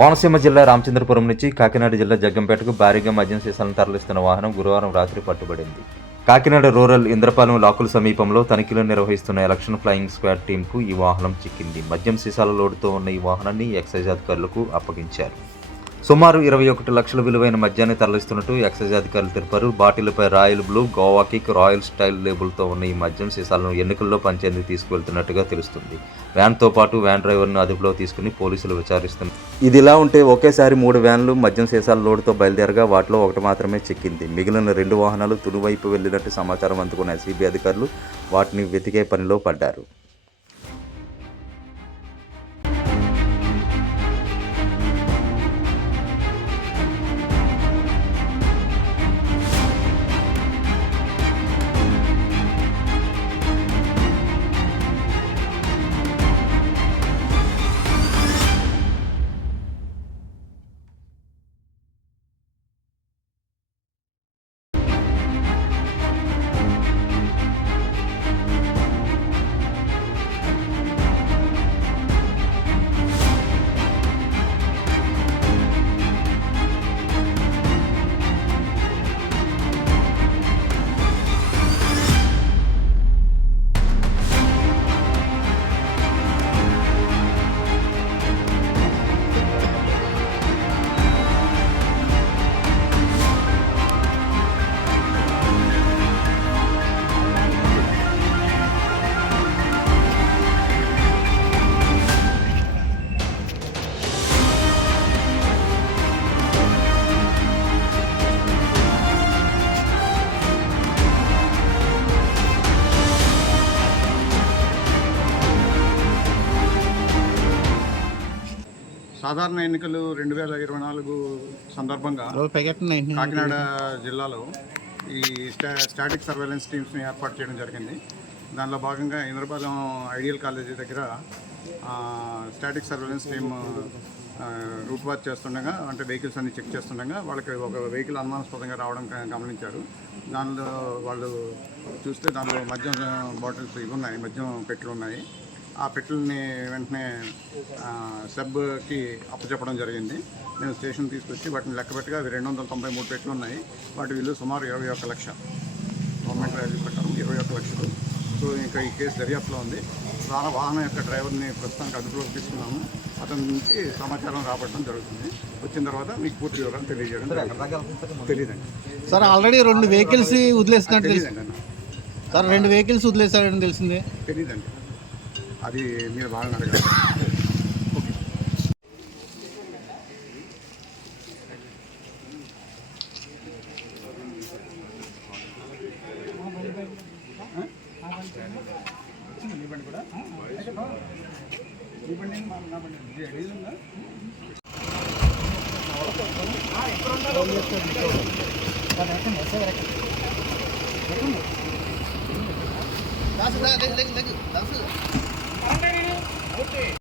కోనసీమ జిల్లా రామచంద్రపురం నుంచి కాకినాడ జిల్లా జగ్గంపేటకు భారీగా మద్యం సీసాలను తరలిస్తున్న వాహనం గురువారం రాత్రి పట్టుబడింది. కాకినాడ రూరల్ ఇంద్రపాలెం లాకుల సమీపంలో తనిఖీలు నిర్వహిస్తున్న ఎలక్షన్ ఫ్లయింగ్ స్క్వాడ్ టీంకు ఈ వాహనం చిక్కింది. మద్యం సీసాల లోడుతో ఉన్న ఈ వాహనాన్ని ఎక్సైజ్ అధికారులకు అప్పగించారు. సుమారు 21 లక్షల విలువైన మద్యాన్ని తరలిస్తున్నట్టు ఎక్సైజ్ అధికారులు తెలిపారు. బాటిల్పై royal blue, Goa kick, royal style లేబుల్తో ఉన్న ఈ మద్యం సీసాలను ఎన్నికల్లో పంచేందుకు తీసుకువెళ్తున్నట్టుగా తెలుస్తుంది. వ్యాన్తో పాటు వ్యాన్ డ్రైవర్ను అదుపులో తీసుకుని పోలీసులు విచారిస్తున్నారు. ఇదిలా ఉంటే ఒకేసారి 3 వ్యాన్లు మద్యం సీసాల లోడుతో బయలుదేరగా వాటిలో ఒకటి మాత్రమే చిక్కింది. మిగిలిన 2 వాహనాలు తునివైపు వెళ్లినట్టు సమాచారం అందుకున్న ఎస్సీబీ అధికారులు వాటిని వెతికే పనిలో పడ్డారు. సాధారణ ఎన్నికలు 2024 సందర్భంగా కాకినాడ జిల్లాలో ఈ స్టాటిక్ సర్వేలెన్స్ టీమ్స్ని ఏర్పాటు చేయడం జరిగింది. దానిలో భాగంగా ఇంద్రపాలెం ఐడియల్ కాలేజీ దగ్గర static surveillance team route watch చేస్తుండగా, అంటే వెహికల్స్ అన్ని చెక్ చేస్తుండగా వాళ్ళకి ఒక వెహికల్ అనుమానాస్పదంగా రావడం గమనించారు. దానిలో వాళ్ళు చూస్తే దానిలో మద్యం బాటిల్స్ ఇవి ఉన్నాయి, మద్యం పెట్టెలు ఉన్నాయి. ఆ పెట్టెలని వెంటనే సబ్కి అప్పచెప్పడం జరిగింది. నేను స్టేషన్ తీసుకొచ్చి వాటిని లెక్కపెట్టగా అవి 293 పెట్టెలు ఉన్నాయి. వాటి విలువ సుమారు 21 లక్షలు, గవర్నమెంట్ వాల్యూ ప్రకారం 21 లక్షలు. సో ఇంకా ఈ కేసు దర్యాప్తులో ఉంది. వాహనం యొక్క డ్రైవర్ని ప్రస్తుతానికి అదుపులోకి తీసుకున్నాము. అతని నుంచి సమాచారం రాబట్టడం జరుగుతుంది. వచ్చిన తర్వాత మీకు పూర్తి వివరాలు తెలియజేయడం తెలియదండి సార్. ఆల్రెడీ 2 వెహికల్స్ వదిలేసినట్టు తెలియదండి అన్న సార్. 2 వెహికల్స్ వదిలేసారని తెలిసింది. తెలియదండి, అది మీరు బాగా అడగాలి. కూడా